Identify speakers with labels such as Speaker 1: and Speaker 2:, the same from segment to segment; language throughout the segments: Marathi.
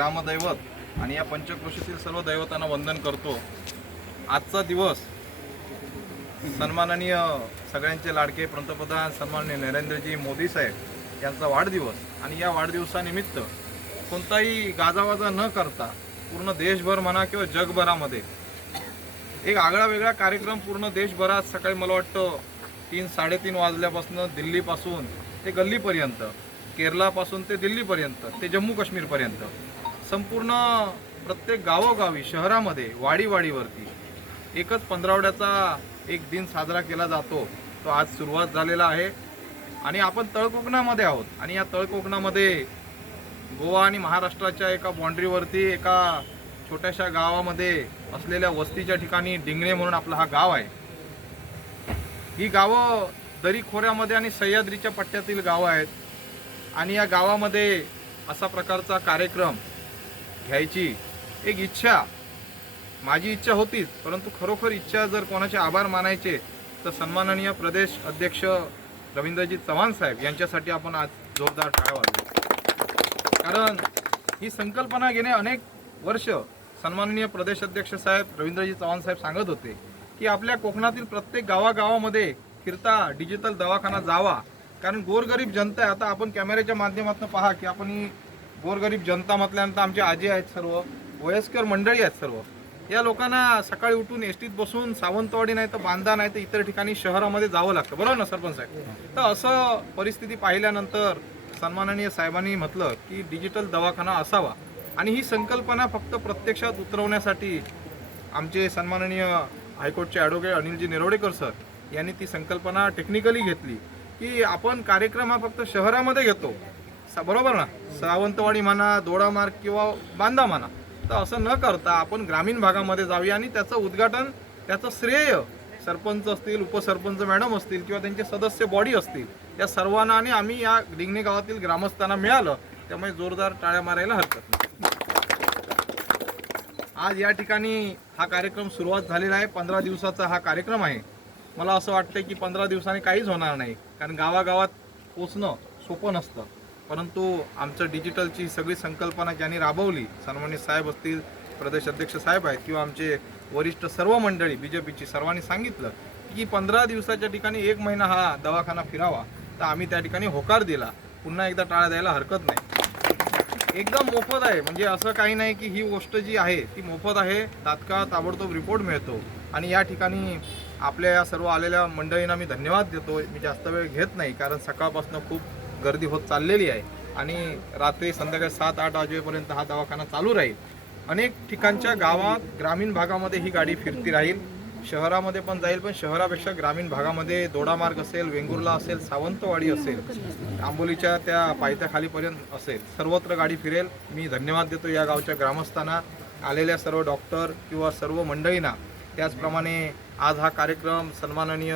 Speaker 1: ग्रामदैवत आणि या पंचक्रोशीतील सर्व दैवतांना वंदन करतो. आजचा दिवस सन्माननीय सगळ्यांचे लाडके पंतप्रधान सन्माननीय नरेंद्रजी मोदी साहेब यांचा वाढदिवस आणि या वाढदिवसानिमित्त कोणताही गाजावाजा न करता पूर्ण देशभर म्हणा किंवा जगभरामध्ये एक आगळा वेगळा कार्यक्रम पूर्ण देशभरात सकाळी मला वाटतं तीन साडेतीन वाजल्यापासून दिल्लीपासून ते गल्लीपर्यंत केरलापासून ते दिल्लीपर्यंत ते जम्मू काश्मीरपर्यंत. संपूर्ण प्रत्येक गावोगावी शहरामध्ये वाडीवाडीवरती एकच पंधरावड्याचा एक दिन साजरा केला जातो. तो आज सुरुवात झालेला आहे. आणि आपण तळकोकणामध्ये आहोत. आणि या तळकोकणामध्ये गोवा आणि महाराष्ट्राच्या एका बाँड्रीवरती एका छोट्याशा गावामध्ये असलेल्या वस्तीच्या ठिकाणी डिंगणे म्हणून आपला हा गाव आहे. ही गावं दरी खोऱ्यामध्ये आणि सह्याद्रीच्या पट्ट्यातील गावं आहेत. आणि या गावामध्ये असा प्रकारचा कार्यक्रम घ्यायची. एक इच्छा. माझी इच्छा होतीच परंतु खरोखर इच्छा जर कोणाचे आभार मानायचे तर सन्माननीय प्रदेश अध्यक्ष रवींद्रजी चव्हाण साहेब यांच्यासाठी आपण आज जोरदार टाळ्या कारण ही संकल्पना गेले अनेक वर्ष सन्माननीय प्रदेश अध्यक्ष साहेब रवींद्रजी चव्हाण साहेब सांगत होते की आपल्या कोकणातील प्रत्येक गावागावामध्ये फिरता डिजिटल दवाखाना जावा. कारण गोरगरीब जनता आहे. आता आपण कॅमेऱ्याच्या माध्यमातून पहा की आपण ही गोरगरीब जनता म्हटल्यानंतर आमचे आजी आहेत सर्व वयस्कर मंडळी आहेत सर्व. या लोकांना सकाळी उठून एसटीत बसून सावंतवाडी नाही तर बांधा नाही तर इतर ठिकाणी शहरामध्ये जावं लागतं. बरोबर ना सरपंच साहेब? तर असं परिस्थिती पाहिल्यानंतर सन्माननीय साहेबांनी म्हटलं की डिजिटल दवाखाना असावा आणि ही संकल्पना फक्त प्रत्यक्षात उतरवण्यासाठी आमचे सन्माननीय हायकोर्टचे ॲडव्होकेट अनिलजी निरोडेकर सर यांनी ती संकल्पना टेक्निकली घेतली की आपण कार्यक्रम हा फक्त शहरामध्ये घेतो. बरोबर ना? सावंतवाडी म्हणा दोडामार्ग किंवा बांधा म्हणा. तर असं न करता आपण ग्रामीण भागामध्ये जाऊया आणि त्याचं उद्घाटन त्याचं श्रेय सरपंच असतील उपसरपंच मॅडम असतील किंवा त्यांचे सदस्य बॉडी असतील या सर्वांना आणि आम्ही या डिंगणे गावातील ग्रामस्थांना मिळालं त्यामुळे जोरदार टाळ्या मारायला हरकत नाही. आज या ठिकाणी हा कार्यक्रम सुरुवात झालेला आहे. पंधरा दिवसाचा हा कार्यक्रम आहे. मला असं वाटतं की पंधरा दिवसांनी काहीच होणार नाही. कारण गावागावात पोचणं सोपं नसतं. परंतु आमचं डिजिटलची सगळी संकल्पना ज्यांनी राबवली सन्मान्य साहेब असतील प्रदेश अध्यक्ष साहेब आहेत किंवा आमचे वरिष्ठ सर्व मंडळी बी जे पीची सर्वांनी सांगितलं की पंधरा दिवसाच्या ठिकाणी एक महिना हा दवाखाना फिरावा. तर आम्ही त्या ठिकाणी होकार दिला. पुन्हा एकदा टाळा द्यायला हरकत नाही. एकदम मोफत आहे. म्हणजे असं काही नाही की ही गोष्ट जी आहे ती मोफत आहे. तात्काळ ताबडतोब रिपोर्ट मिळतो. आणि या ठिकाणी आपल्या या सर्व आलेल्या मंडळींना मी धन्यवाद देतो मी जास्त वेळ घेत नाही कारण सकाळपासून खूप गर्दी होत चाललेली आहे. आणि रात्री संध्याकाळी सात आठ वाजेपर्यंत हा दवाखाना चालू राहील. अनेक ठिकाणच्या गावात ग्रामीण भागामध्ये ही गाडी फिरती राहील. शहरामध्ये पण जाईल पण शहरापेक्षा ग्रामीण भागामध्ये दोडामार्ग असेल वेंगुर्ला असेल सावंतवाडी असेल आंबोलीच्या त्या पायथ्याखालीपर्यंत असेल सर्वत्र गाडी फिरेल. मी धन्यवाद देतो या गावच्या ग्रामस्थांना. आलेल्या सर्व डॉक्टर किंवा सर्व मंडळींना. त्याचप्रमाणे आज हा कार्यक्रम सन्माननीय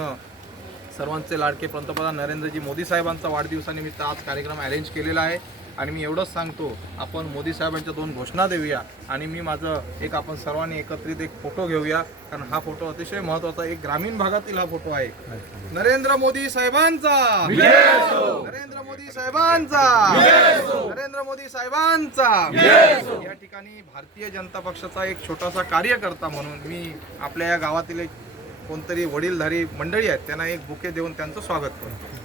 Speaker 1: सर्वांचे लाडके पंतप्रधान नरेंद्रजी मोदी साहेबांचा वाढदिवसानिमित्त आज कार्यक्रम अरेंज केलेला आहे. आणि मी एवढंच सांगतो आपण मोदी साहेबांच्या दोन घोषणा देऊया आणि मी माझं एक आपण सर्वांनी एकत्रित एक फोटो घेऊया. कारण हा फोटो अतिशय महत्त्वाचा एक ग्रामीण भागातील हा फोटो आहे. नरेंद्र मोदी साहेबांचा! नरेंद्र मोदी साहेबांचा! नरेंद्र मोदी साहेबांचा! या ठिकाणी भारतीय जनता पक्षाचा एक छोटासा कार्यकर्ता म्हणून मी आपल्या या गावातील एक कोणतरी वडीलधारी मंडळी आहेत त्यांना एक बुके देऊन त्यांचं स्वागत करतो.